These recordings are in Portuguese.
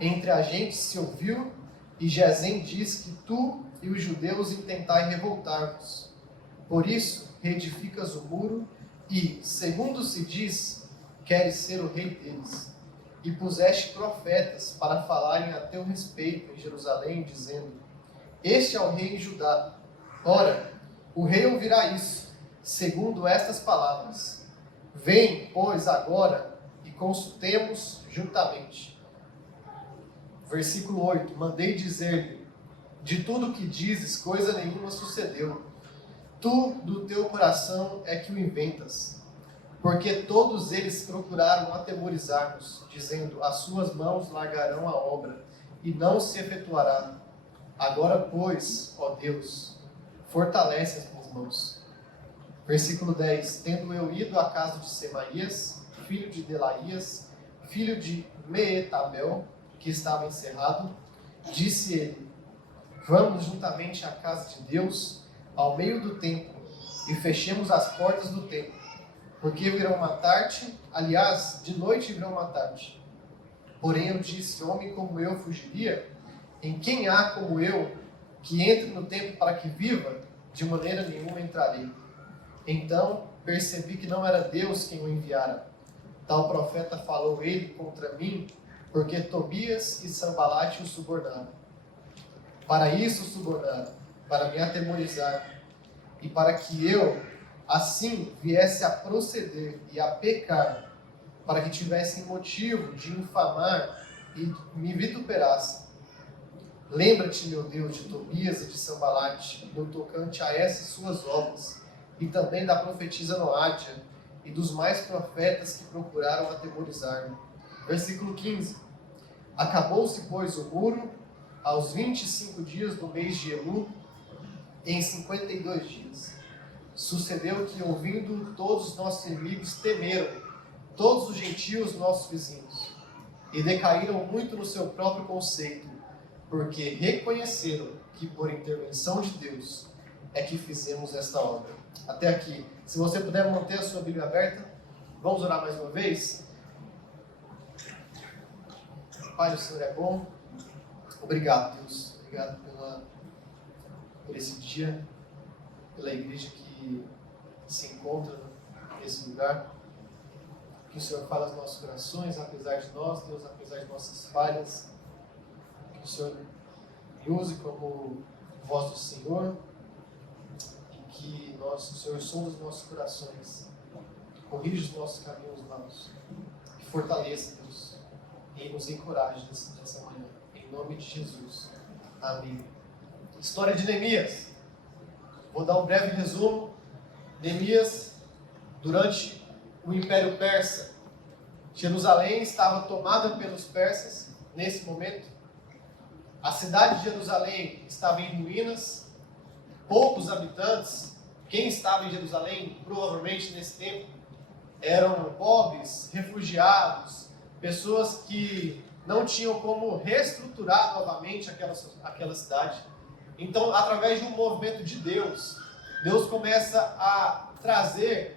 Entre a gente se ouviu, e Gesem diz que tu e os judeus intentai revoltar-vos. Por isso, reedificas o muro e, segundo se diz, queres ser o rei deles. E puseste profetas para falarem a teu respeito em Jerusalém, dizendo: Este é o rei em Judá. Ora, o rei ouvirá isso, segundo estas palavras. Vem, pois, agora e consultemos juntamente. Versículo 8. Mandei dizer-lhe: De tudo que dizes, coisa nenhuma sucedeu. Tu, do teu coração, é que o inventas. Porque todos eles procuraram atemorizar-nos, dizendo: As suas mãos largarão a obra, e não se efetuará. Agora, pois, ó Deus, fortalece as minhas mãos. Versículo 10. Tendo eu ido à casa de Semaías, filho de Delaías, filho de Meetabel, que estava encerrado, disse ele: Vamos juntamente à casa de Deus, ao meio do templo, e fechemos as portas do templo, porque virão matar-te, aliás, de noite virão matar-te. Porém eu disse: Homem como eu fugiria? Em quem há como eu, que entre no templo para que viva? De maneira nenhuma entrarei. Então percebi que não era Deus quem o enviara. Tal profeta falou ele contra mim, porque Tobias e Sanbalate o subornaram. Para isso o subornaram, para me atemorizar, e para que eu, assim, viesse a proceder e a pecar, para que tivessem motivo de infamar e me vituperassem. Lembra-te, meu Deus, de Tobias e de Sanbalate, no tocante a essas suas obras, e também da profetisa Noádia, e dos mais profetas que procuraram atemorizar-me. Versículo 15. Acabou-se, pois, o muro, aos 25 dias do mês de Elu, em 52 dias. Sucedeu que, ouvindo, todos os nossos inimigos temeram, todos os gentios nossos vizinhos, e decaíram muito no seu próprio conceito, porque reconheceram que por intervenção de Deus é que fizemos esta obra. Até aqui. Se você puder manter a sua Bíblia aberta, vamos orar mais uma vez. Pai, o Senhor é bom. Obrigado, Deus. Obrigado por esse dia, pela igreja que se encontra nesse lugar. Que o Senhor fale aos nossos corações, apesar de nós, Deus, apesar de nossas falhas. Que o Senhor me use como voz do Senhor. E que o Senhor sonde os nossos corações. Corrija os nossos caminhos maus. E fortaleça, Deus. E nos encoraje nessa manhã. Em nome de Jesus. Amém. História de Neemias. Vou dar um breve resumo. Neemias, durante o Império Persa, Jerusalém estava tomada pelos persas nesse momento. A cidade de Jerusalém estava em ruínas, poucos habitantes. Quem estava em Jerusalém, provavelmente nesse tempo, eram pobres, refugiados, pessoas que não tinham como reestruturar novamente aquela cidade. Então, através de um movimento de Deus, Deus começa a trazer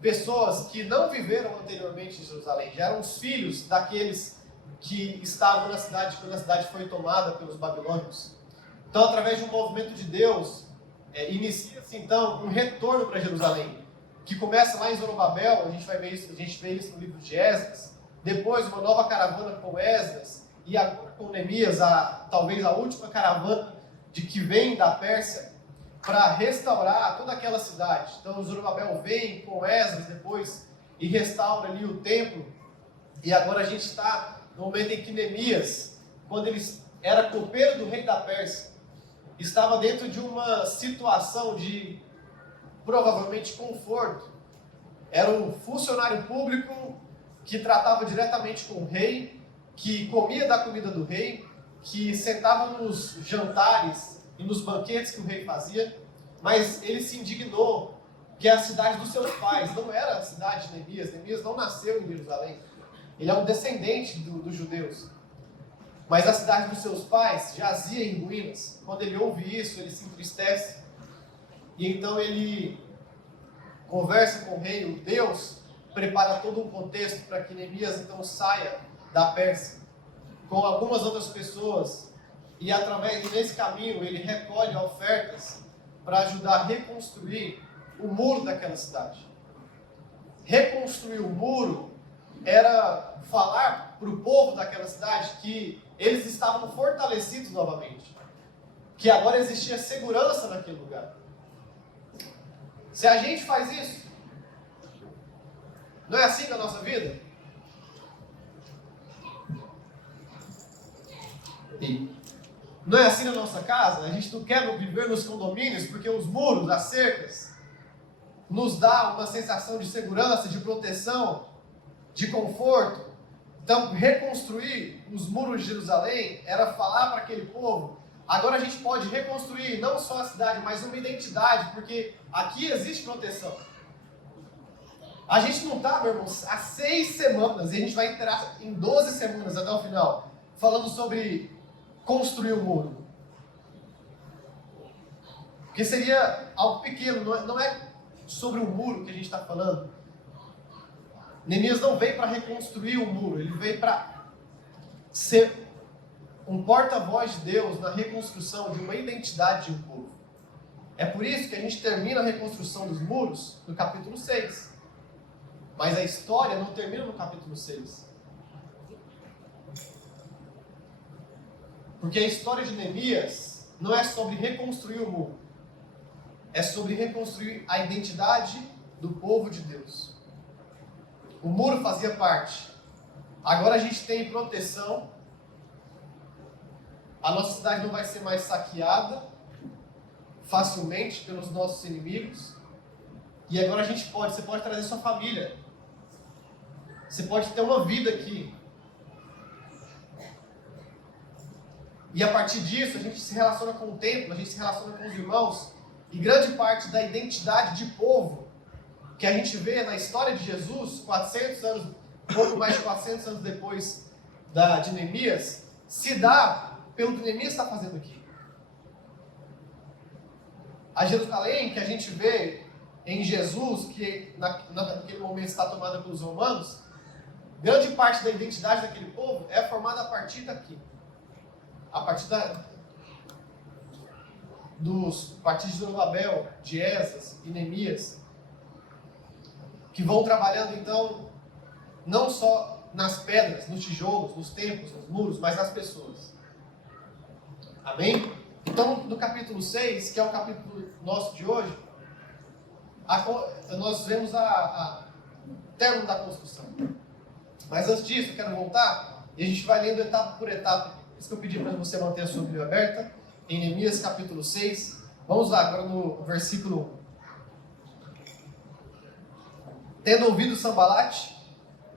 pessoas que não viveram anteriormente em Jerusalém, já eram os filhos daqueles que estavam na cidade quando a cidade foi tomada pelos babilônios. Então, através de um movimento de Deus, inicia-se então um retorno para Jerusalém, que começa lá em Zorobabel. A gente vê isso no livro de Esdras. Depois, uma nova caravana com Esdras, e agora com Neemias, talvez a última caravana de que vem da Pérsia, para restaurar toda aquela cidade. Então, Zorobabel vem com Esdras depois e restaura ali o templo. E agora a gente está no momento em que Neemias, quando ele era copeiro do rei da Pérsia, estava dentro de uma situação de provavelmente conforto. Era um funcionário público que tratava diretamente com o rei, que comia da comida do rei, que sentava nos jantares e nos banquetes que o rei fazia, mas ele se indignou que a cidade dos seus pais não era a cidade de Neemias. Neemias não nasceu em Jerusalém. Ele é um descendente dos judeus. Mas a cidade dos seus pais jazia em ruínas. Quando ele ouve isso, ele se entristece. E então ele conversa com o rei. O Deus prepara todo um contexto para que Neemias então saia da Pérsia. com algumas outras pessoas, e através desse caminho ele recolhe ofertas para ajudar a reconstruir o muro daquela cidade. Reconstruir o muro era falar para o povo daquela cidade que eles estavam fortalecidos novamente, que agora existia segurança naquele lugar. Se a gente faz isso, não é assim na nossa vida? Não é assim na nossa casa? A gente não quer viver nos condomínios porque os muros, as cercas, nos dá uma sensação de segurança, de proteção, de conforto. Então, reconstruir os muros de Jerusalém era falar para aquele povo: agora a gente pode reconstruir não só a cidade, mas uma identidade, porque aqui existe proteção. A gente não está, meu irmão, há 6 semanas, e a gente vai entrar em 12 semanas até o final, falando sobre construir o muro. Porque seria algo pequeno, não é sobre o muro que a gente está falando. Neemias não veio para reconstruir o muro, ele veio para ser um porta-voz de Deus na reconstrução de uma identidade de um povo. É por isso que a gente termina a reconstrução dos muros no capítulo 6. Mas a história não termina no capítulo 6. Porque a história de Neemias não é sobre reconstruir o muro. É sobre reconstruir a identidade do povo de Deus. O muro fazia parte. Agora a gente tem proteção. A nossa cidade não vai ser mais saqueada facilmente pelos nossos inimigos. E agora você pode trazer sua família. Você pode ter uma vida aqui. E a partir disso, a gente se relaciona com o templo, a gente se relaciona com os irmãos. E grande parte da identidade de povo que a gente vê na história de Jesus, 400 anos, pouco mais de 400 anos depois de Neemias, se dá pelo que Neemias está fazendo aqui. A Jerusalém que a gente vê em Jesus, que naquele momento está tomada pelos romanos, grande parte da identidade daquele povo é formada a partir daqui. A partir de Zorobabel, de Esdras e Neemias, que vão trabalhando então, não só nas pedras, nos tijolos, nos templos, nos muros, mas nas pessoas. Amém? Então, no capítulo 6, que é o capítulo nosso de hoje, nós vemos o término da construção. Mas antes disso, eu quero voltar, e a gente vai lendo etapa por etapa. Por isso que eu pedi para você manter a sua Bíblia aberta, em Neemias capítulo 6. Vamos lá, agora no versículo 1. Tendo ouvido Sambalate,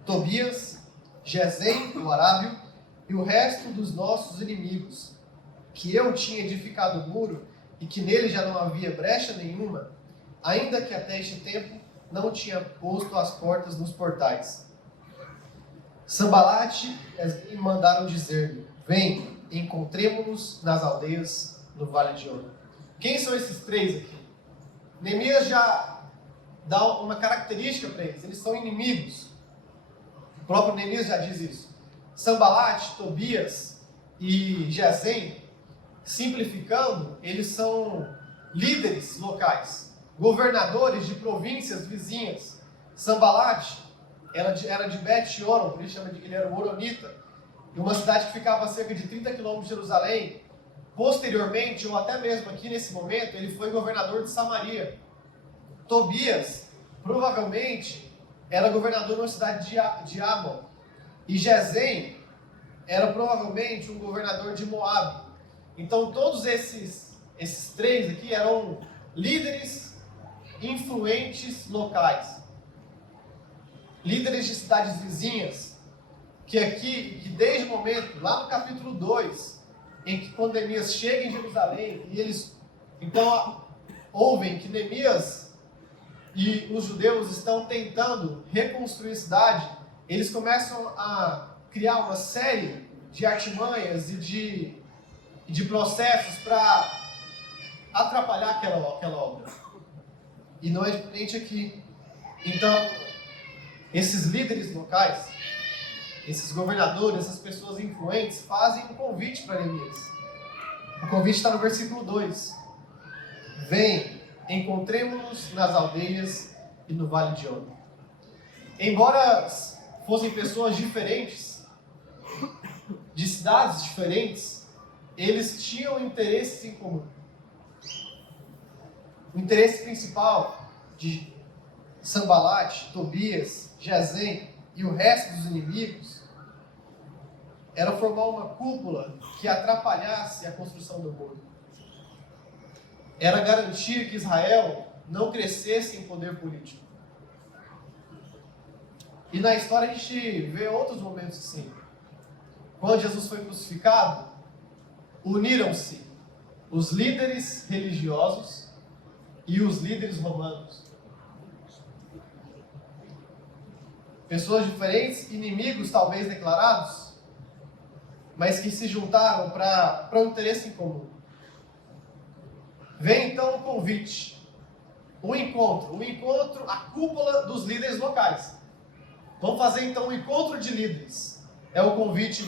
Tobias, Gesem, o arábio, e o resto dos nossos inimigos, que eu tinha edificado o muro, e que nele já não havia brecha nenhuma, ainda que até este tempo não tinha posto as portas nos portais. Sambalate me mandaram dizer-lhe: vem, encontremo-nos nas aldeias no Vale de Ono. Quem são esses 3 aqui? Neemias já dá uma característica para eles. Eles são inimigos. O próprio Neemias já diz isso. Sambalate, Tobias e Gesem, simplificando, eles são líderes locais, governadores de províncias vizinhas. Sambalate era de Bet-Horon, por isso ele era um horonita, e uma cidade que ficava a cerca de 30 quilômetros de Jerusalém. Posteriormente, ou até mesmo aqui nesse momento, ele foi governador de Samaria. Tobias, provavelmente, era governador de uma cidade de Amon. E Gesem era provavelmente um governador de Moabe. Então, todos esses 3 aqui eram líderes influentes locais. Líderes de cidades vizinhas, que desde o momento, lá no capítulo 2, em que quando Neemias chega em Jerusalém, e eles então ouvem que Neemias e os judeus estão tentando reconstruir a cidade, eles começam a criar uma série de artimanhas e de processos para atrapalhar aquela obra. E não é diferente aqui. Então, esses líderes locais, esses governadores, essas pessoas influentes, fazem um convite para Neemias. O convite está no versículo 2. Vem, encontremos-nos nas aldeias e no vale de Ono. Embora fossem pessoas diferentes, de cidades diferentes, eles tinham interesses em comum. O interesse principal de Sanbalate, Tobias, Gesem e o resto dos inimigos era formar uma cúpula que atrapalhasse a construção do muro. Era garantir que Israel não crescesse em poder político. E na história a gente vê outros momentos assim. Quando Jesus foi crucificado, uniram-se os líderes religiosos e os líderes romanos. Pessoas diferentes, inimigos talvez declarados, mas que se juntaram para um interesse em comum. Vem então o convite, o encontro, a cúpula dos líderes locais. Vamos fazer então um encontro de líderes. É o convite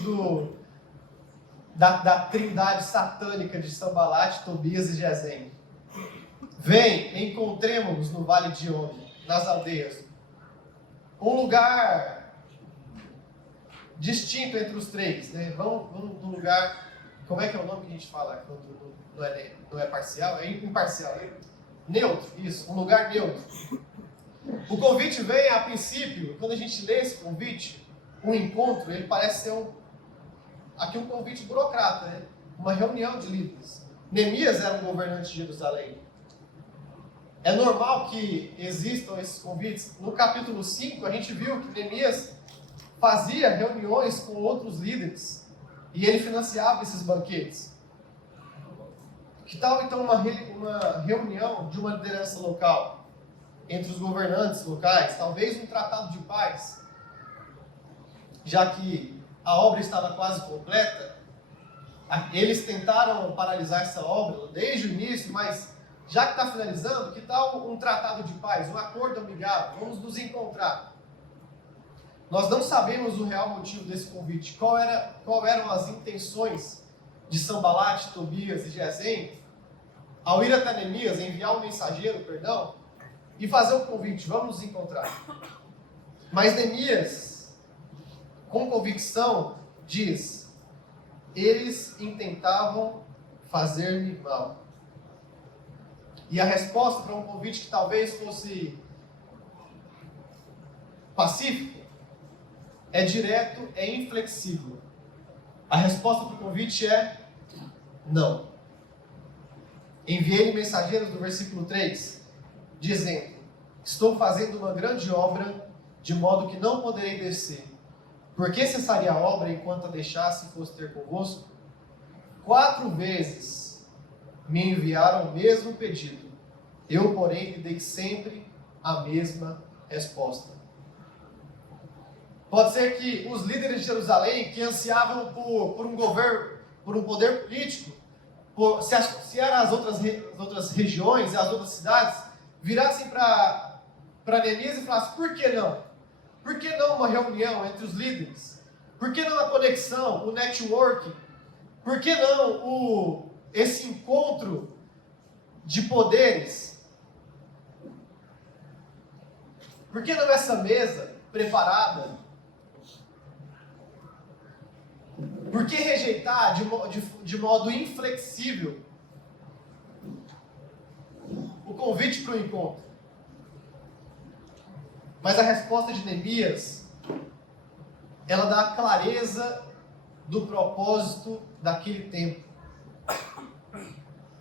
da trindade satânica de Sanbalate, Tobias e Gesem. Vem, encontremos-nos no vale de Ono, nas aldeias. Um lugar distinto entre os três, né? Vamos num lugar, como é que é o nome que a gente fala quando não é parcial? É imparcial, né? Neutro, isso, um lugar neutro. O convite vem, a princípio, quando a gente lê esse convite, um encontro, ele parece ser um convite burocrata, né? Uma reunião de líderes. Neemias era um governante de Jerusalém. É normal que existam esses convites. No capítulo 5, a gente viu que Neemias fazia reuniões com outros líderes e ele financiava esses banquetes. Que tal, então, uma reunião de uma liderança local entre os governantes locais? Talvez um tratado de paz, já que a obra estava quase completa. Eles tentaram paralisar essa obra desde o início, mas já que está finalizando, que tal um tratado de paz, um acordo amigável? Vamos nos encontrar. Nós não sabemos o real motivo desse convite. Qual eram as intenções de Sanbalate, Tobias e Gesem ao ir até Neemias, enviar um mensageiro, e fazer o convite, vamos nos encontrar. Mas Neemias, com convicção, diz: eles intentavam fazer-me mal. E a resposta para um convite que talvez fosse pacífico é direto, é inflexível. A resposta para o convite é não. Enviei-lhe mensageiros do versículo 3, dizendo: estou fazendo uma grande obra, de modo que não poderei descer. Por que cessaria a obra enquanto a deixasse e fosse ter convosco? 4 vezes me enviaram o mesmo pedido. Eu, porém, lhe dei sempre a mesma resposta. Pode ser que os líderes de Jerusalém, que ansiavam por um governo, por um poder político, por se as outras regiões e as outras cidades, virassem para Neemias e falassem: por que não? Por que não uma reunião entre os líderes? Por que não a conexão, o networking? Por que não esse encontro de poderes? Por que não essa mesa preparada? Por que rejeitar de modo inflexível o convite para o encontro? Mas a resposta de Neemias, ela dá a clareza do propósito daquele tempo.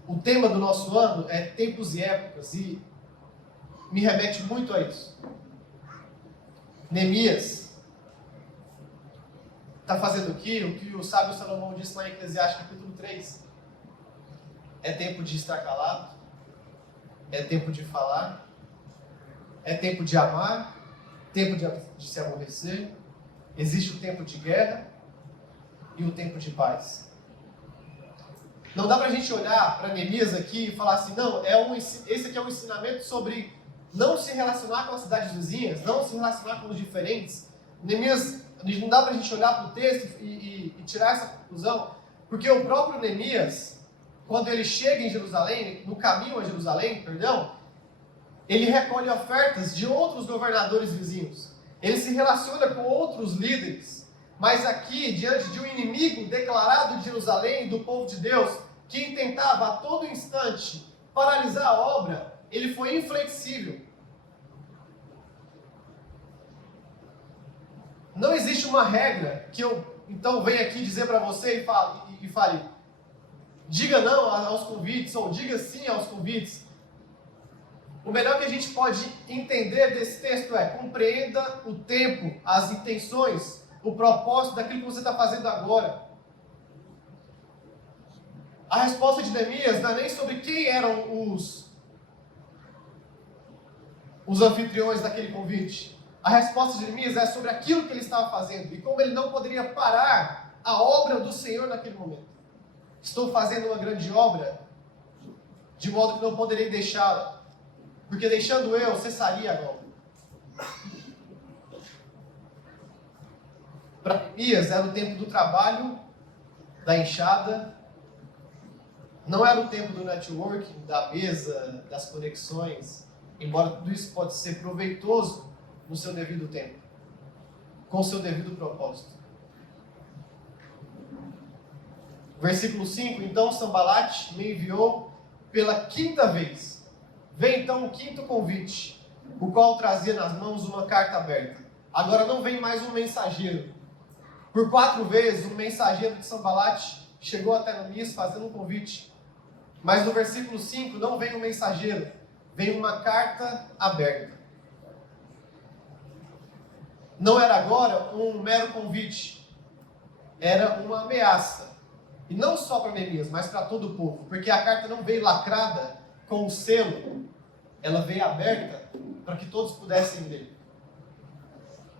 O tema do nosso ano é tempos e épocas, e me remete muito a isso. Neemias está fazendo aqui o que o sábio Salomão disse lá em Eclesiastes capítulo 3. É tempo de estar calado, é tempo de falar, é tempo de amar, tempo de se aborrecer. Existe o tempo de guerra e o tempo de paz. Não dá para a gente olhar para Neemias aqui e falar assim: não, esse aqui é um ensinamento sobre não se relacionar com as cidades vizinhas, não se relacionar com os diferentes. Neemias não dá para a gente olhar para o texto e tirar essa conclusão, porque o próprio Neemias, quando ele chega em Jerusalém, no caminho a Jerusalém, perdão, ele recolhe ofertas de outros governadores vizinhos. Ele se relaciona com outros líderes. Mas aqui, diante de um inimigo declarado de Jerusalém, do povo de Deus, que tentava a todo instante paralisar a obra, ele foi inflexível. Não existe uma regra que eu, então, venha aqui dizer para você e fale, diga não aos convites, ou diga sim aos convites. O melhor que a gente pode entender desse texto é, compreenda o tempo, as intenções, o propósito daquilo que você está fazendo agora. A resposta de Neemias não é nem sobre quem eram os anfitriões daquele convite. A resposta de Neemias é sobre aquilo que ele estava fazendo e como ele não poderia parar a obra do Senhor naquele momento. Estou fazendo uma grande obra, de modo que não poderei deixá-la, porque deixando eu, cessaria a obra. Para Neemias era o tempo do trabalho, da enxada, não era o tempo do networking, da mesa, das conexões, embora tudo isso pode ser proveitoso no seu devido tempo, com o seu devido propósito. Versículo 5, então Sambalate me enviou pela quinta vez. Vem então o quinto convite, o qual trazia nas mãos uma carta aberta. Agora não vem mais um mensageiro. Por 4 vezes um mensageiro de Sambalate chegou até Neemias fazendo um convite. Mas no versículo 5 não vem um mensageiro, vem uma carta aberta. Não era agora um mero convite, era uma ameaça. E não só para Neemias, mas para todo o povo. Porque a carta não veio lacrada com o selo, ela veio aberta para que todos pudessem ler.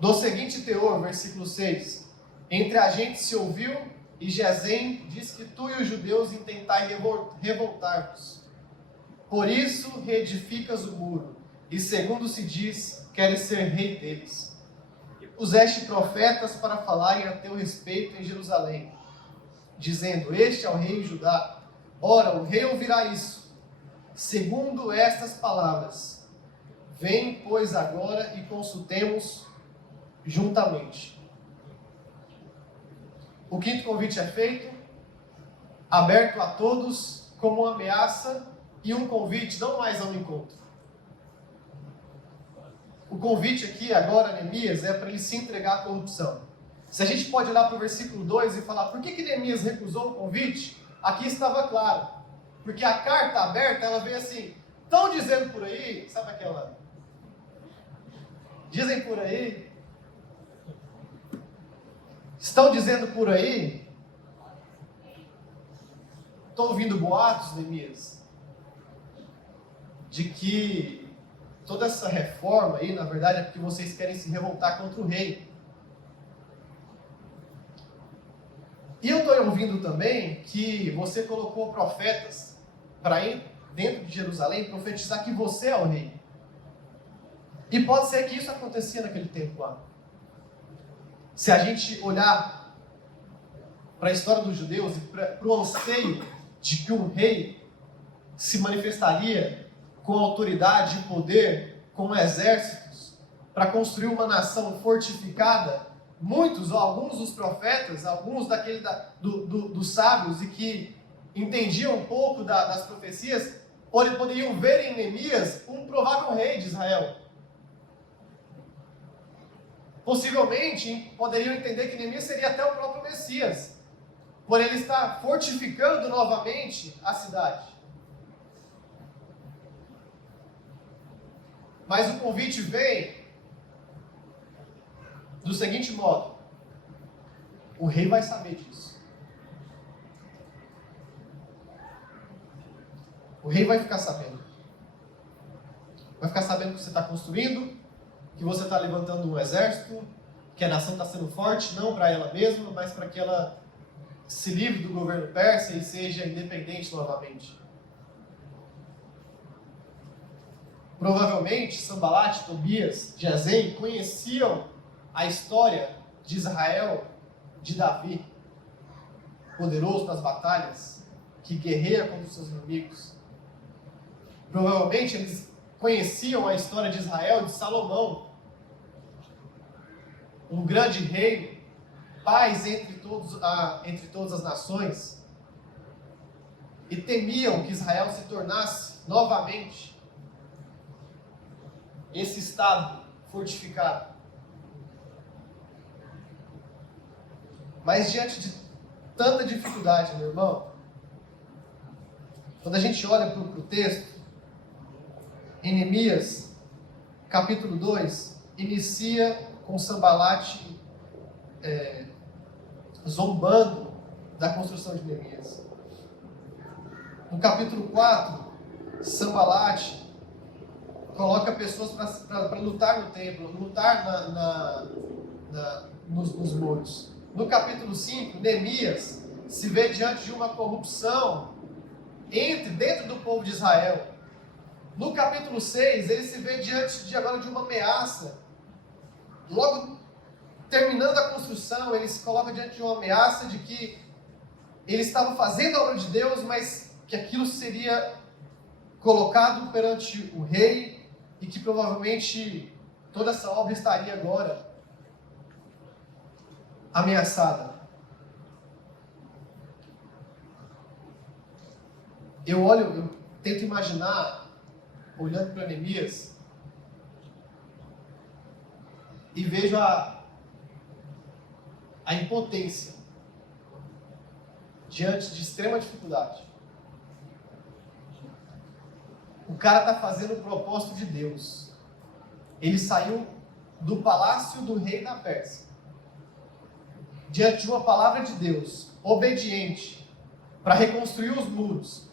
Do seguinte teor, versículo 6. Entre a gente se ouviu, e Gesem diz que tu e os judeus intentai revoltar-vos. Por isso reedificas o muro, e segundo se diz, queres ser rei deles. E puseste profetas para falarem a teu respeito em Jerusalém, dizendo, este é o rei de Judá. Ora, o rei ouvirá isso, segundo estas palavras. Vem, pois, agora e consultemos juntamente. O quinto convite é feito, aberto a todos, como uma ameaça e um convite, não mais a um encontro. O convite aqui, agora, Neemias, é para ele se entregar à corrupção. Se a gente pode olhar para o versículo 2 e falar, por que Neemias recusou o convite? Aqui estava claro. Porque a carta aberta, ela veio assim, estão dizendo por aí, sabe aquela? Dizem por aí. Estão dizendo por aí, estou ouvindo boatos, Neemias, de que toda essa reforma aí, na verdade, é porque vocês querem se revoltar contra o rei. E eu estou ouvindo também que você colocou profetas para ir dentro de Jerusalém profetizar que você é o rei. E pode ser que isso acontecia naquele tempo lá. Se a gente olhar para a história dos judeus e para o anseio de que um rei se manifestaria com autoridade e poder, com exércitos, para construir uma nação fortificada, muitos ou alguns dos profetas, alguns dos sábios e que entendiam um pouco das profecias, poderiam ver em Neemias um provável rei de Israel. Possivelmente poderiam entender que Neemias seria até o próprio Messias, por ele estar fortificando novamente a cidade. Mas o convite vem do seguinte modo: o rei vai saber disso. O rei vai ficar sabendo. Vai ficar sabendo que você está construindo, que você está levantando um exército, que a nação está sendo forte, não para ela mesma, mas para que ela se livre do governo persa e seja independente novamente. Provavelmente, Sambalate, Tobias, Gesem conheciam a história de Israel, de Davi, poderoso nas batalhas, que guerreia contra os seus inimigos. Provavelmente eles conheciam a história de Israel, de Salomão, um grande rei, paz entre todas as nações, e temiam que Israel se tornasse novamente esse estado fortificado. Mas diante de tanta dificuldade, meu irmão, quando a gente olha para o texto, em Neemias, capítulo 2, inicia com Sanbalate zombando da construção de Neemias. No capítulo 4, Sanbalate coloca pessoas para lutar no templo, lutar nos muros. No capítulo 5, Neemias se vê diante de uma corrupção dentro do povo de Israel. No capítulo 6, ele se vê diante agora de uma ameaça. Logo terminando a construção, ele se coloca diante de uma ameaça de que ele estava fazendo a obra de Deus, mas que aquilo seria colocado perante o rei e que provavelmente toda essa obra estaria agora ameaçada. Eu tento imaginar, olhando para Neemias, e vejo a impotência diante de extrema dificuldade. O cara está fazendo o propósito de Deus. Ele saiu do palácio do rei da Pérsia, diante de uma palavra de Deus, obediente, para reconstruir os muros.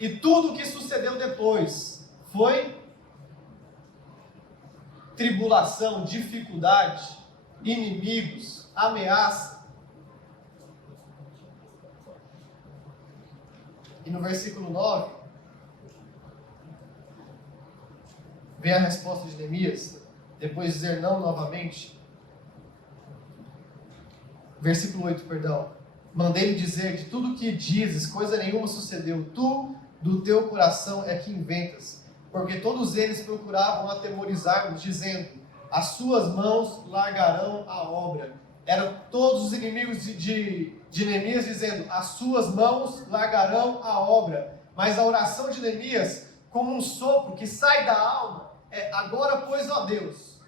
E tudo o que sucedeu depois foi tribulação, dificuldade, inimigos, ameaça. E no versículo 9, vem a resposta de Neemias, depois de dizer não novamente. Versículo 8, perdão. Mandei-lhe dizer, de tudo que dizes, coisa nenhuma sucedeu. Tu, do teu coração, é que inventas. Porque todos eles procuravam atemorizar-nos, dizendo, as suas mãos largarão a obra. Eram todos os inimigos de Neemias dizendo, as suas mãos largarão a obra. Mas a oração de Neemias, como um sopro que sai da alma, é, agora, pois, ó Deus,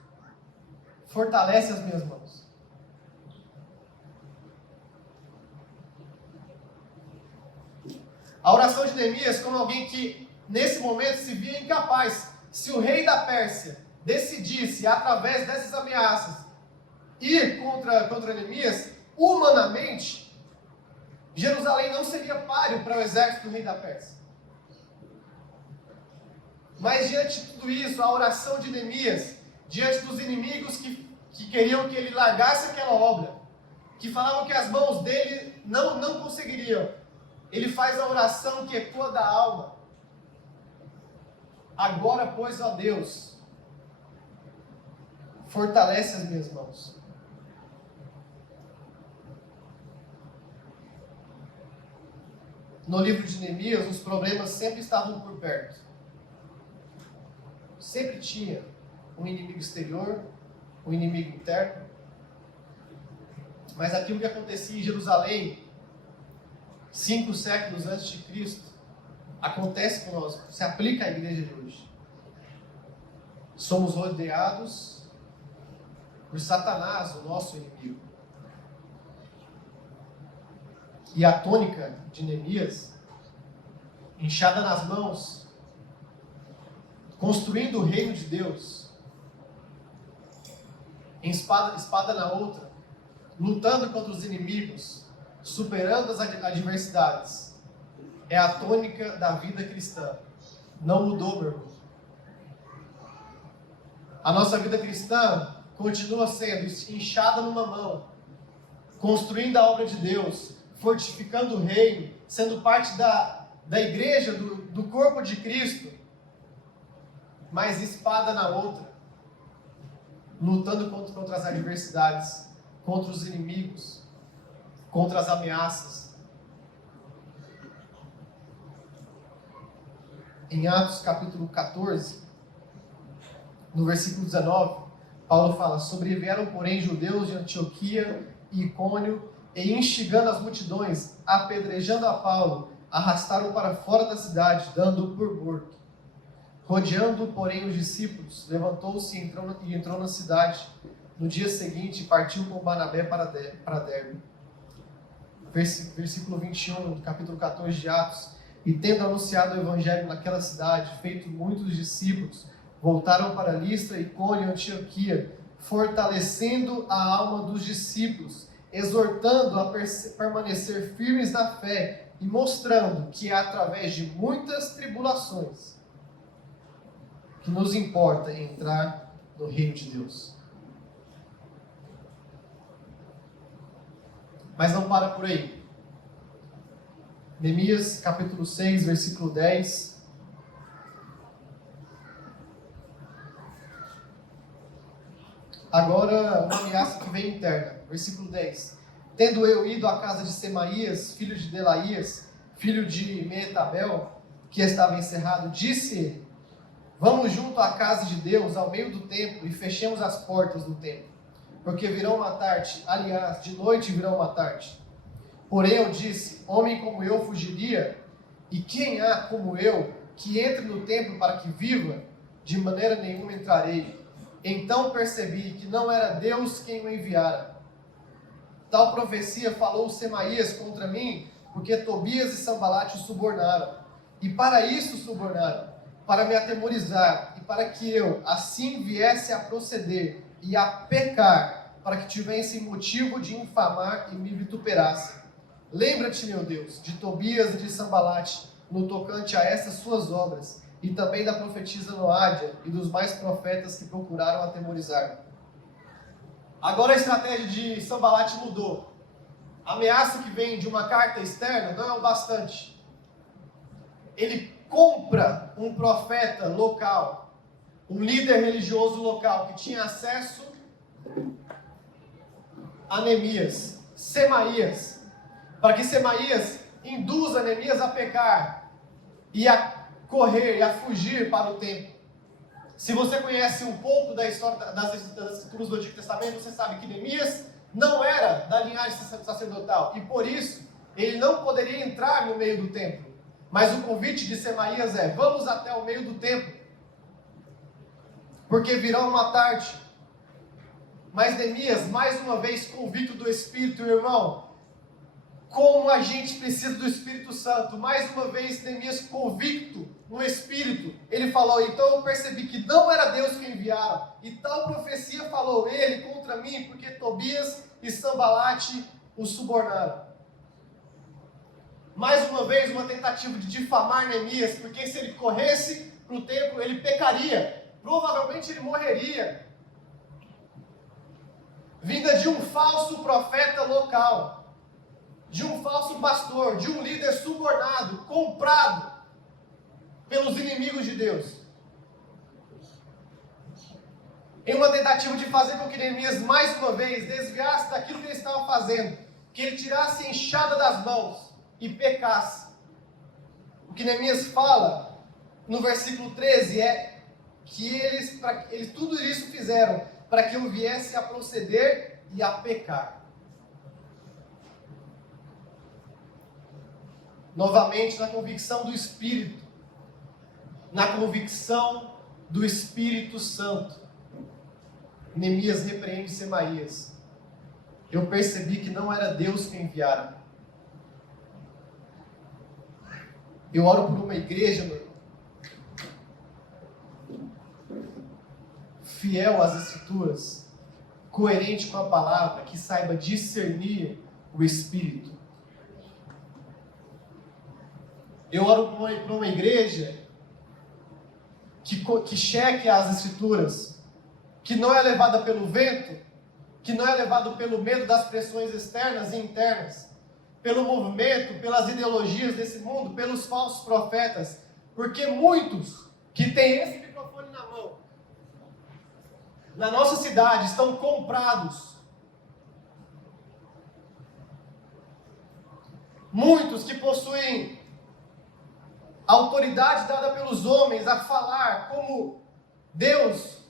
fortalece as minhas mãos. A oração de Neemias, como alguém que, nesse momento, se via incapaz. Se o rei da Pérsia decidisse, através dessas ameaças, ir contra Neemias, humanamente, Jerusalém não seria páreo para o exército do rei da Pérsia. Mas diante de tudo isso, a oração de Neemias, diante dos inimigos que queriam que ele largasse aquela obra, que falavam que as mãos dele não conseguiriam, ele faz a oração que ecoa da alma. Agora, pois, ó Deus, fortalece as minhas mãos. No livro de Neemias, os problemas sempre estavam por perto. Sempre tinha um inimigo exterior, um inimigo interno. Mas aquilo que acontecia em Jerusalém, 5 séculos antes de Cristo, acontece conosco, se aplica à igreja de hoje. Somos rodeados por Satanás, o nosso inimigo. E a tônica de Neemias, inchada nas mãos, construindo o reino de Deus, em espada na outra, lutando contra os inimigos, superando as adversidades, é a tônica da vida cristã. Não mudou, meu irmão. A nossa vida cristã continua sendo inchada numa mão, construindo a obra de Deus, fortificando o reino, sendo parte da igreja, do corpo de Cristo, mas espada na outra, lutando contra as adversidades, contra os inimigos, contra as ameaças. Em Atos capítulo 14, no versículo 19, Paulo fala: sobrevieram, porém, judeus de Antioquia e Icônio, e instigando as multidões, apedrejando a Paulo, arrastaram para fora da cidade, dando-o por morto. Rodeando, porém, os discípulos, levantou-se e entrou na cidade. No dia seguinte, partiu com Barnabé para Derbe. Versículo 21, do capítulo 14 de Atos. E tendo anunciado o evangelho naquela cidade, feito muitos discípulos, voltaram para Listra, Icônio e Antioquia, fortalecendo a alma dos discípulos, exortando a permanecer firmes na fé e mostrando que é através de muitas tribulações que nos importa entrar no reino de Deus. Mas não para por aí. Neemias capítulo 6, versículo 10. Agora, uma ameaça que vem interna. Versículo 10. Tendo eu ido à casa de Semaías, filho de Delaías, filho de Meetabel, que estava encerrado, disse ele: vamos junto à casa de Deus, ao meio do templo, e fechemos as portas do templo, porque virão matar-te. Aliás, de noite virão matar-te. Porém eu disse: homem como eu fugiria, e quem há como eu que entre no templo para que viva? De maneira nenhuma entrarei. Então percebi que não era Deus quem o enviara. Tal profecia falou Semaías contra mim, porque Tobias e Sambalate o subornaram. E para isso subornaram, para me atemorizar, e para que eu assim viesse a proceder e a pecar, para que tivessem motivo de infamar e me vituperassem. Lembra-te, meu Deus, de Tobias e de Sambalate, no tocante a essas suas obras, e também da profetisa Noádia e dos mais profetas que procuraram atemorizar. Agora a estratégia de Sambalate mudou. A ameaça que vem de uma carta externa não é o bastante. Ele compra um profeta local, um líder religioso local, que tinha acesso a Neemias, Semaías, para que Semaías induza Neemias a pecar e a correr e a fugir para o templo. Se você conhece um pouco da história das escrituras do Antigo Testamento, você sabe que Neemias não era da linhagem sacerdotal, e por isso ele não poderia entrar no meio do templo. Mas o convite de Semaías é: vamos até o meio do templo, porque virão matar-te. Mas Neemias, mais uma vez convicto do Espírito, irmão, como a gente precisa do Espírito Santo, mais uma vez Neemias convicto no Espírito, ele falou: então eu percebi que não era Deus que enviaram, e tal profecia falou ele contra mim, porque Tobias e Sambalate o subornaram. Mais uma vez uma tentativa de difamar Neemias, porque se ele corresse para o templo, ele pecaria, provavelmente ele morreria. Vinda de um falso profeta local, de um falso pastor, de um líder subornado, comprado pelos inimigos de Deus. Em uma tentativa de fazer com que Neemias, mais uma vez, desviasse daquilo que ele estava fazendo, que ele tirasse a enxada das mãos e pecasse. O que Neemias fala no versículo 13 é que eles tudo isso fizeram para que eu viesse a proceder e a pecar. Novamente, na convicção do Espírito, na convicção do Espírito Santo, Neemias repreende Semaías. Eu percebi que não era Deus que enviara. Eu oro por uma igreja, meu irmão, fiel às Escrituras, coerente com a palavra, que saiba discernir o Espírito. Eu oro por uma igreja que cheque as Escrituras, que não é levada pelo vento, que não é levada pelo medo das pressões externas e internas, pelo movimento, pelas ideologias desse mundo, pelos falsos profetas, porque muitos que têm esse microfone na mão, na nossa cidade, estão comprados Muitos que possuem autoridade dada pelos homens a falar como Deus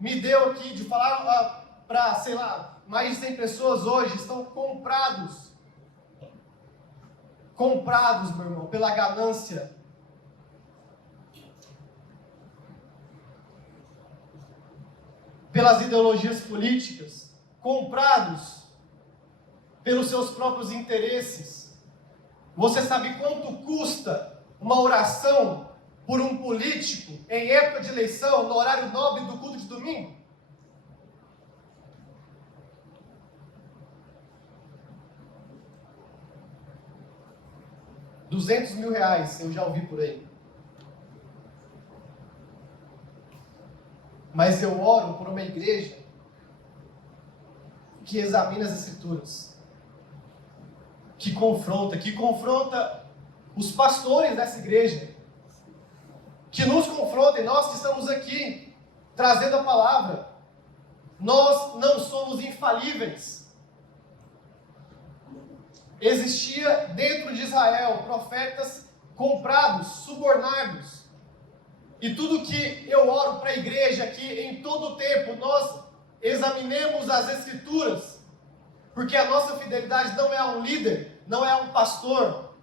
me deu aqui, de falar para, sei lá, mais de 100 pessoas hoje estão comprados, meu irmão, pela ganância. Pelas ideologias políticas, comprados pelos seus próprios interesses. Você sabe quanto custa uma oração por um político em época de eleição, no horário nobre do culto de domingo? R$200 mil, eu já ouvi por aí. Mas eu oro por uma igreja que examina as Escrituras, que confronta os pastores dessa igreja, que nos confrontem, nós que estamos aqui trazendo a palavra. Nós não somos infalíveis. Existia dentro de Israel profetas comprados, subornados. E tudo que eu oro para a igreja aqui, em todo o tempo, nós examinemos as Escrituras, porque a nossa fidelidade não é a um líder, não é a um pastor,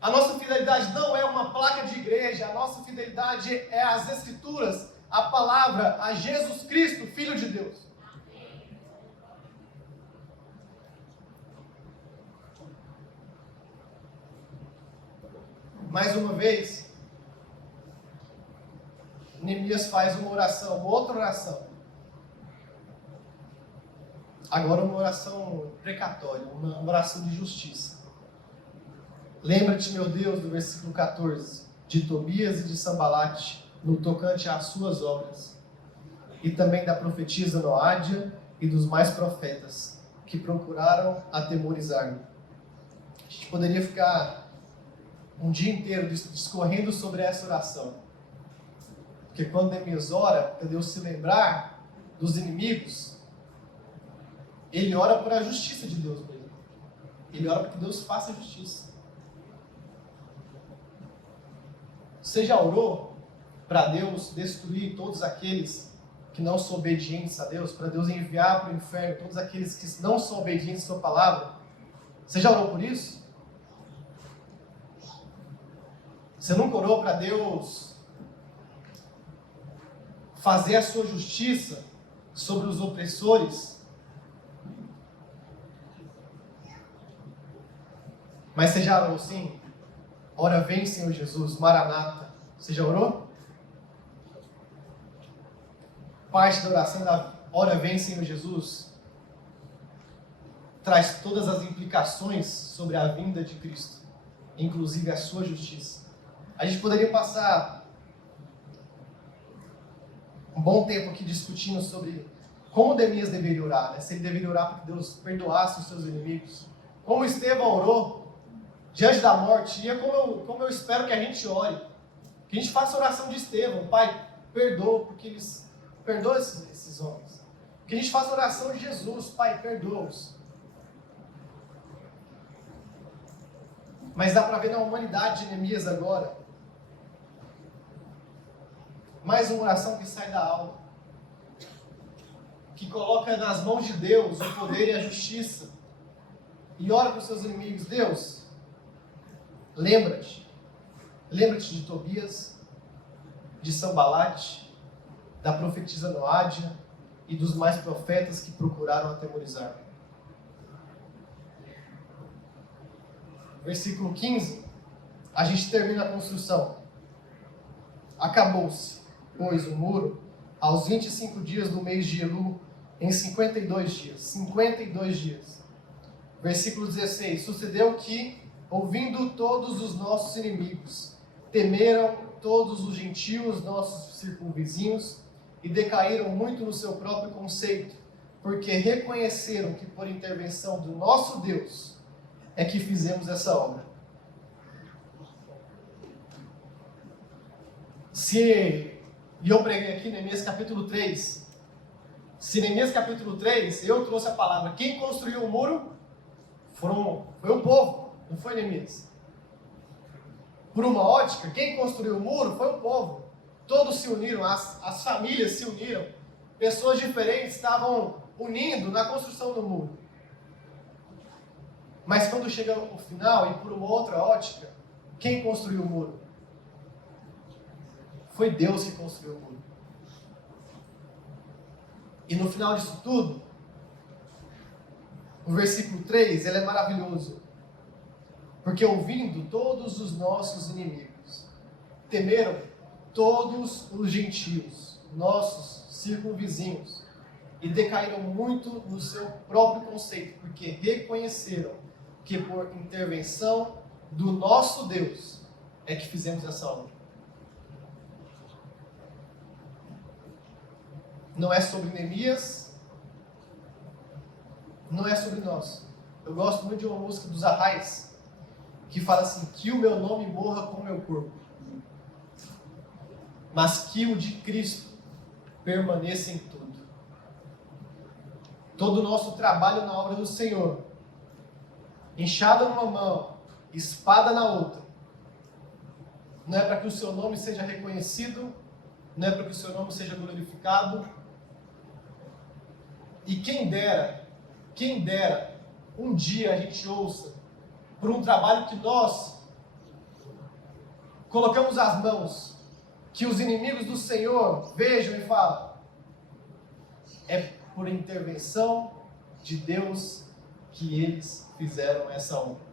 a nossa fidelidade não é uma placa de igreja, a nossa fidelidade é às Escrituras, a palavra, a Jesus Cristo, Filho de Deus. Mais uma vez, Neemias faz uma oração, uma outra oração. Agora uma oração precatória, uma oração de justiça. Lembra-te, meu Deus, do versículo 14, de Tobias e de Sambalate, no tocante às suas obras, e também da profetisa Noádia e dos mais profetas, que procuraram atemorizar-me. A gente poderia ficar um dia inteiro discorrendo sobre essa oração. Porque quando Neemias ora, para Deus se lembrar dos inimigos, ele ora por a justiça de Deus mesmo. Ele ora para que Deus faça justiça. Você já orou para Deus destruir todos aqueles que não são obedientes a Deus? Para Deus enviar para o inferno todos aqueles que não são obedientes à sua palavra? Você já orou por isso? Você nunca orou para Deus fazer a sua justiça sobre os opressores? Mas você já orou sim? Ora vem, Senhor Jesus, Maranata. Você já orou? Parte da oração da ora vem, Senhor Jesus traz todas as implicações sobre a vinda de Cristo, inclusive a sua justiça. A gente poderia passar um bom tempo aqui discutindo sobre como Neemias deveria orar, né? Se ele deveria orar para que Deus perdoasse os seus inimigos. Como Estevão orou diante da morte. E é como eu espero que a gente ore. Que a gente faça a oração de Estevão. Pai, perdoa, porque eles... Perdoa esses homens. Que a gente faça a oração de Jesus. Pai, perdoa-os. Mas dá para ver na humanidade de Neemias agora. Mais uma oração que sai da alma. Que coloca nas mãos de Deus o poder e a justiça. E ora para os seus inimigos. Deus, lembra-te de Tobias, de Sambalate, da profetisa Noádia e dos mais profetas que procuraram atemorizar. Versículo 15, a gente termina a construção. Acabou-se, pois, o muro aos 25 dias do mês de Elu, em 52 dias. 52 dias. Versículo 16, sucedeu que, ouvindo todos os nossos inimigos, temeram todos os gentios, nossos circunvizinhos, e decaíram muito no seu próprio conceito, porque reconheceram que por intervenção do nosso Deus é que fizemos essa obra. E eu preguei aqui Neemias capítulo 3. Se Neemias capítulo 3, eu trouxe a palavra, quem construiu o muro foi o povo. Não foi Neemias. Por uma ótica, quem construiu o muro foi o povo. Todos se uniram, as famílias se uniram. Pessoas diferentes estavam unindo na construção do muro. Mas quando chega o final, e por uma outra ótica, quem construiu o muro? Foi Deus que construiu o muro. E no final disso tudo, o versículo 3, ele é maravilhoso. Porque ouvindo todos os nossos inimigos, temeram todos os gentios, nossos circunvizinhos, e decaíram muito no seu próprio conceito, porque reconheceram que por intervenção do nosso Deus é que fizemos essa obra. Não é sobre Neemias, não é sobre nós. Eu gosto muito de uma música dos Arraiz, que fala assim, que o meu nome morra com o meu corpo, mas que o de Cristo permaneça em tudo. Todo o nosso trabalho na obra do Senhor, enxada numa mão, espada na outra, não é para que o seu nome seja reconhecido, não é para que o seu nome seja glorificado. E quem dera, um dia a gente ouça, por um trabalho que nós colocamos as mãos, que os inimigos do Senhor vejam e falem, é por intervenção de Deus que eles fizeram essa obra.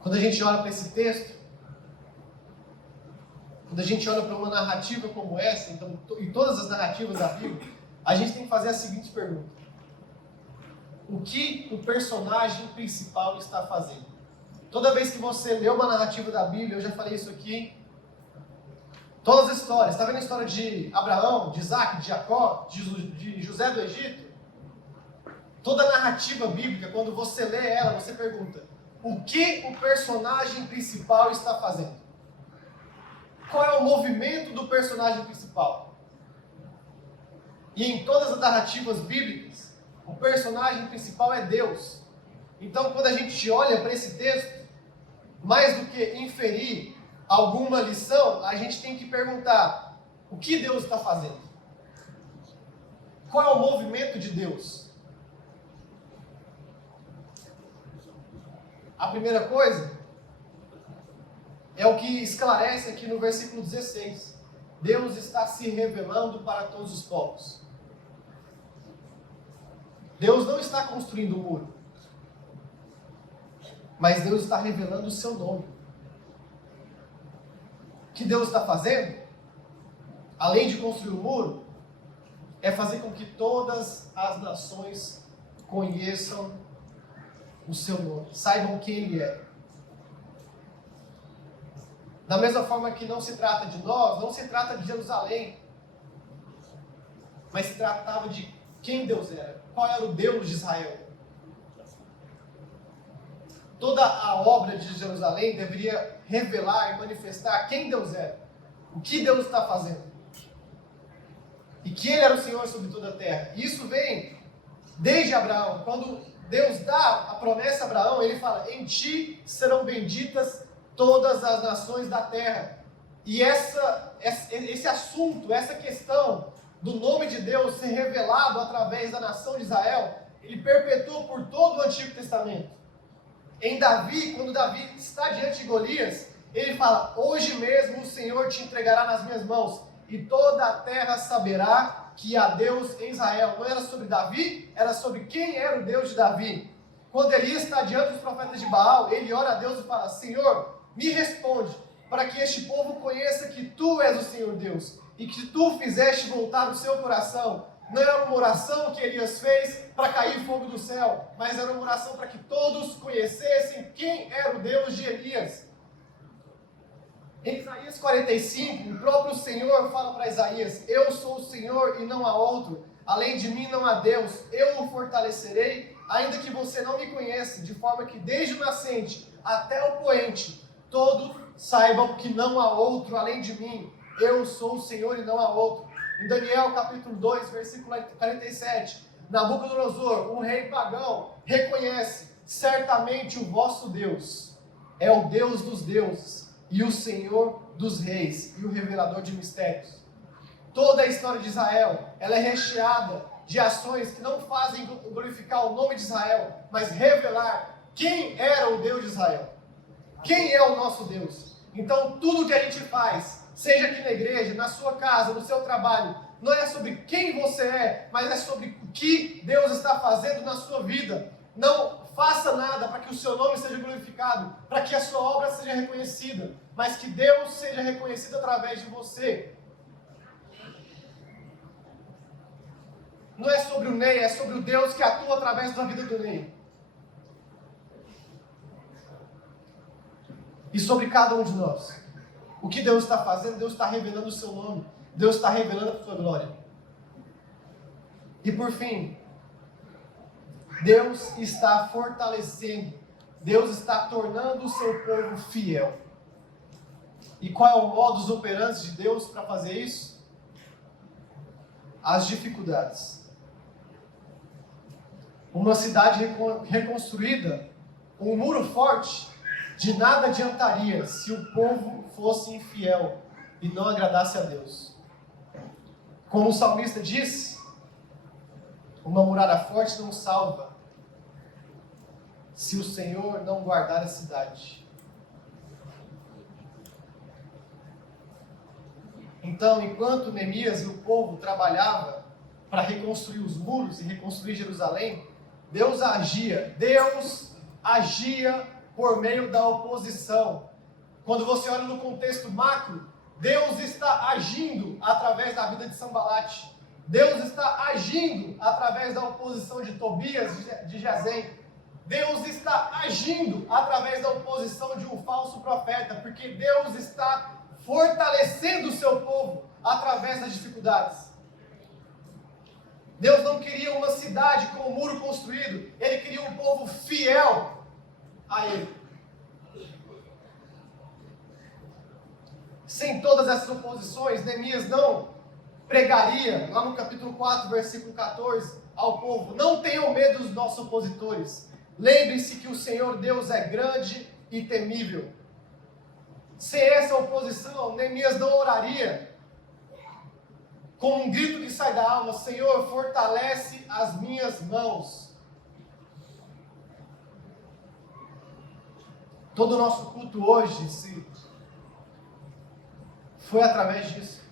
Quando a gente olha para esse texto, quando a gente olha para uma narrativa como essa, então, em todas as narrativas da Bíblia, a gente tem que fazer a seguinte pergunta: o que o personagem principal está fazendo? Toda vez que você lê uma narrativa da Bíblia, eu já falei isso aqui, todas as histórias, está vendo a história de Abraão, de Isaac, de Jacó, de José do Egito? Toda narrativa bíblica, quando você lê ela, você pergunta, o que o personagem principal está fazendo? Qual é o movimento do personagem principal? E em todas as narrativas bíblicas, o personagem principal é Deus. Então, quando a gente olha para esse texto, mais do que inferir alguma lição, a gente tem que perguntar, o que Deus está fazendo? Qual é o movimento de Deus? A primeira coisa é o que esclarece aqui no versículo 16. Deus está se revelando para todos os povos. Deus não está construindo um muro, mas Deus está revelando o seu nome. O que Deus está fazendo, além de construir o muro, é fazer com que todas as nações conheçam o seu nome, saibam quem Ele é. Da mesma forma que não se trata de nós, não se trata de Jerusalém, mas se tratava de quem Deus era, qual era o Deus de Israel. Toda a obra de Jerusalém deveria revelar e manifestar quem Deus era, o que Deus está fazendo, e que Ele era o Senhor sobre toda a terra. Isso vem desde Abraão. Quando Deus dá a promessa a Abraão, Ele fala, em ti serão benditas todas as nações da terra. E esse assunto, essa questão do nome de Deus ser revelado através da nação de Israel, ele perpetuou por todo o Antigo Testamento. Em Davi, quando Davi está diante de Golias, ele fala, hoje mesmo o Senhor te entregará nas minhas mãos, e toda a terra saberá que há Deus em Israel. Não era sobre Davi, era sobre quem era o Deus de Davi. Quando Elias está diante dos profetas de Baal, ele ora a Deus e fala, Senhor, me responde, para que este povo conheça que Tu és o Senhor Deus, e que Tu fizeste voltar o seu coração. Não era uma oração que Elias fez para cair fogo do céu, mas era uma oração para que todos conhecessem quem era o Deus de Elias. Em Isaías 45, o próprio Senhor fala para Isaías, eu sou o Senhor e não há outro, além de mim não há Deus, eu o fortalecerei, ainda que você não me conheça, de forma que desde o nascente até o poente, todos saibam que não há outro além de mim, eu sou o Senhor e não há outro. Em Daniel capítulo 2, versículo 47, Nabucodonosor, um rei pagão, reconhece: certamente o vosso Deus é o Deus dos deuses e o Senhor dos reis e o revelador de mistérios. Toda a história de Israel, ela é recheada de ações que não fazem glorificar o nome de Israel, mas revelar quem era o Deus de Israel. Quem é o nosso Deus? Então, tudo que a gente faz, seja aqui na igreja, na sua casa, no seu trabalho, não é sobre quem você é, mas é sobre o que Deus está fazendo na sua vida. Não faça nada para que o seu nome seja glorificado, para que a sua obra seja reconhecida, mas que Deus seja reconhecido através de você. Não é sobre o Ney, é sobre o Deus que atua através da vida do Ney. E sobre cada um de nós. O que Deus está fazendo? Deus está revelando o seu nome. Deus está revelando a sua glória. E por fim, Deus está fortalecendo. Deus está tornando o seu povo fiel. E qual é o modus operandi de Deus para fazer isso? As dificuldades. Uma cidade reconstruída, um muro forte, de nada adiantaria se o povo fosse infiel e não agradasse a Deus. Como o salmista diz, uma muralha forte não salva se o Senhor não guardar a cidade. Então, enquanto Neemias e o povo trabalhavam para reconstruir os muros e reconstruir Jerusalém, Deus agia por meio da oposição. Quando você olha no contexto macro, Deus está agindo através da vida de Sanbalate. Deus está agindo através da oposição de Tobias, de Gesem. Deus está agindo através da oposição de um falso profeta, porque Deus está fortalecendo o seu povo através das dificuldades. Deus não queria uma cidade com um muro construído, Ele queria um povo fiel a Ele. Sem todas essas oposições, Neemias não pregaria, lá no capítulo 4, versículo 14, ao povo: não tenham medo dos nossos opositores, lembre-se que o Senhor Deus é grande e temível. Sem essa oposição, Neemias não oraria com um grito que sai da alma: Senhor, fortalece as minhas mãos. Todo o nosso culto hoje foi através disso.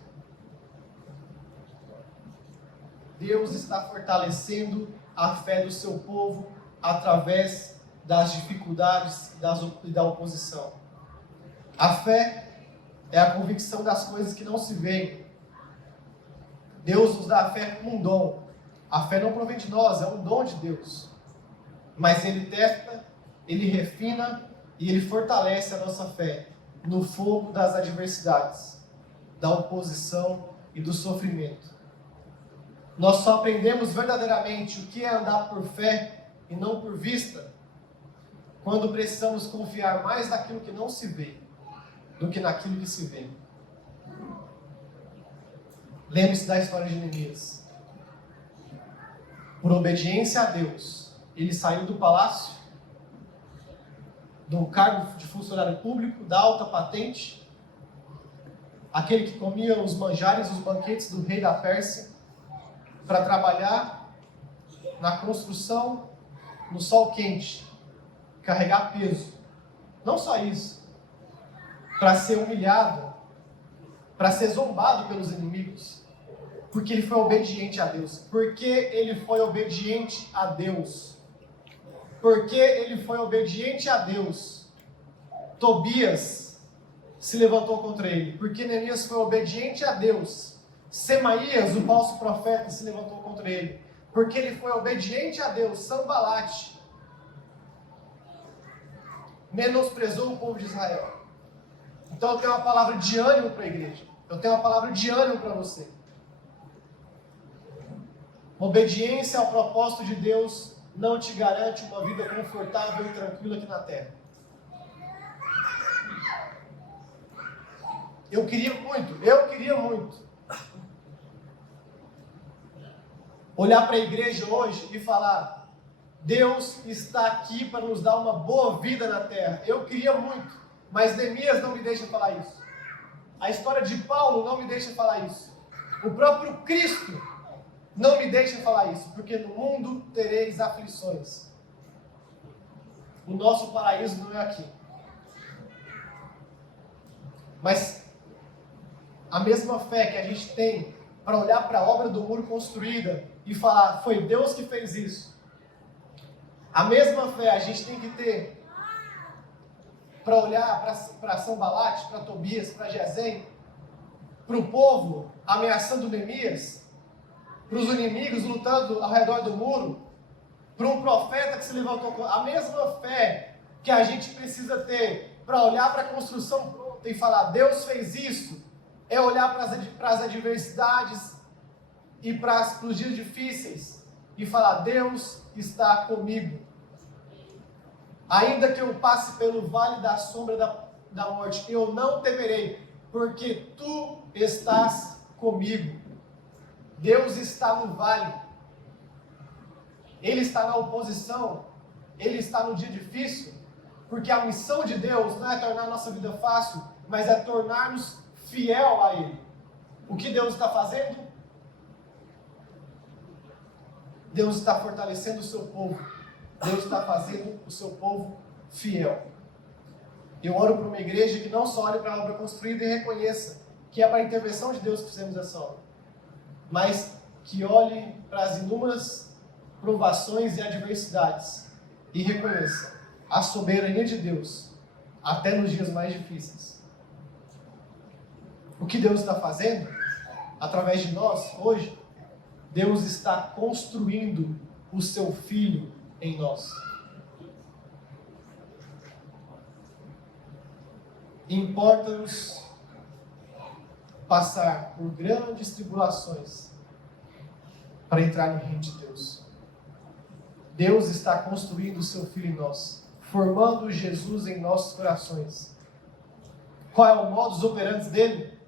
Deus está fortalecendo a fé do seu povo através das dificuldades e da oposição. A fé é a convicção das coisas que não se veem. Deus nos dá a fé como um dom. A fé não provém de nós, é um dom de Deus. Mas Ele testa, Ele refina e Ele fortalece a nossa fé no fogo das adversidades, da oposição e do sofrimento. Nós só aprendemos verdadeiramente o que é andar por fé e não por vista quando precisamos confiar mais naquilo que não se vê do que naquilo que se vê. Lembre-se da história de Neemias. Por obediência a Deus, ele saiu do palácio, do cargo de funcionário público, da alta patente, aquele que comia os manjares, os banquetes do rei da Pérsia, para trabalhar na construção, no sol quente, carregar peso. Não só isso, para ser humilhado, para ser zombado pelos inimigos, porque ele foi obediente a Deus. Porque ele foi obediente a Deus. Porque ele foi obediente a Deus, Tobias se levantou contra ele. Porque Neemias foi obediente a Deus, Semaías, o falso profeta, se levantou contra ele. Porque ele foi obediente a Deus, Sanbalate menosprezou o povo de Israel. Então eu tenho uma palavra de ânimo para a igreja. Eu tenho uma palavra de ânimo para você. Obediência ao propósito de Deus não te garante uma vida confortável e tranquila aqui na terra. Eu queria muito olhar para a igreja hoje e falar: Deus está aqui para nos dar uma boa vida na terra. Eu queria muito, mas Neemias não me deixa falar isso. A história de Paulo não me deixa falar isso. O próprio Cristo não me deixa falar isso, porque no mundo tereis aflições. O nosso paraíso não é aqui. Mas a mesma fé que a gente tem para olhar para a obra do muro construída e falar, foi Deus que fez isso. A mesma fé a gente tem que ter para olhar para Sanbalate, para Tobias, para Gesem, para o povo ameaçando Neemias, para os inimigos lutando ao redor do muro, para um profeta que se levantou. A mesma fé que a gente precisa ter para olhar para a construção pronta e falar, Deus fez isso, é olhar para as adversidades e para os dias difíceis e falar, Deus está comigo. Ainda que eu passe pelo vale da sombra da morte, eu não temerei, porque tu estás comigo. Deus está no vale. Ele está na oposição. Ele está no dia difícil. Porque a missão de Deus não é tornar a nossa vida fácil, mas é tornar-nos fiel a Ele. O que Deus está fazendo? Deus está fortalecendo o seu povo. Deus está fazendo o seu povo fiel. Eu oro por uma igreja que não só olhe para a obra construída e reconheça que é para a intervenção de Deus que fizemos essa obra, mas que olhe para as inúmeras provações e adversidades e reconheça a soberania de Deus até nos dias mais difíceis. O que Deus está fazendo através de nós hoje? Deus está construindo o seu Filho em nós. Importa-nos passar por grandes tribulações para entrar no reino de Deus. Deus está construindo o seu Filho em nós, formando Jesus em nossos corações. Qual é o modus operandi dele?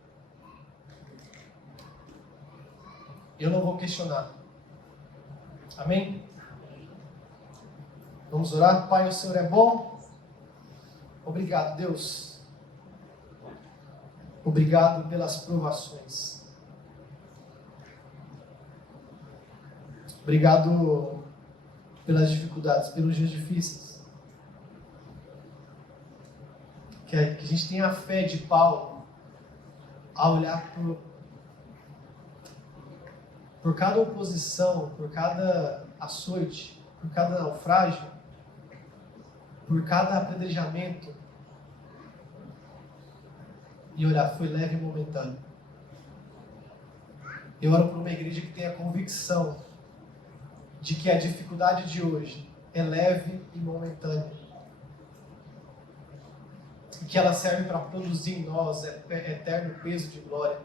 Eu não vou questionar. Amém? Vamos orar? Pai, o Senhor é bom. Obrigado, Deus. Obrigado pelas provações. Obrigado pelas dificuldades, pelos dias difíceis. Que a gente tenha a fé de Paulo a olhar por cada oposição, por cada açoite, por cada naufrágio, por cada apedrejamento, e olhar, foi leve e momentâneo. Eu oro por uma igreja que tenha convicção de que a dificuldade de hoje é leve e momentânea, e que ela serve para produzir em nós eterno peso de glória,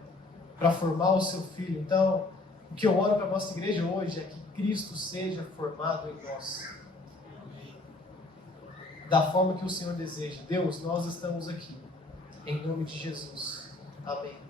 para formar o seu Filho. Então, o que eu oro para a nossa igreja hoje é que Cristo seja formado em nós, da forma que o Senhor deseja. Deus, nós estamos aqui, em nome de Jesus. Amém.